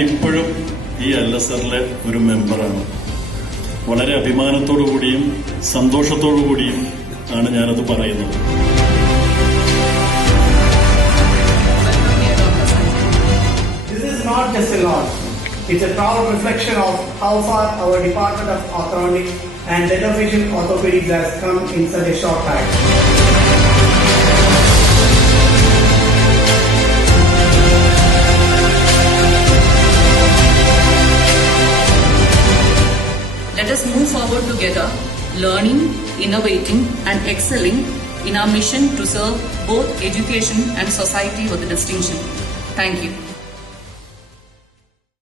ഞാനിപ്പോഴും ഈ LSRലെ ഒരു മെമ്പറാണ്. വളരെ അഭിമാനത്തോടു കൂടിയും സന്തോഷത്തോടു കൂടിയും ആണ് ഞാനത് പറയുന്നത്. This is not just a launch. It's a proud reflection of how far our Department of Orthodontics and Dental Orthopedics has come in such a short time. Let us move forward together, learning, innovating and excelling in our mission to serve both education and society with distinction. Thank you.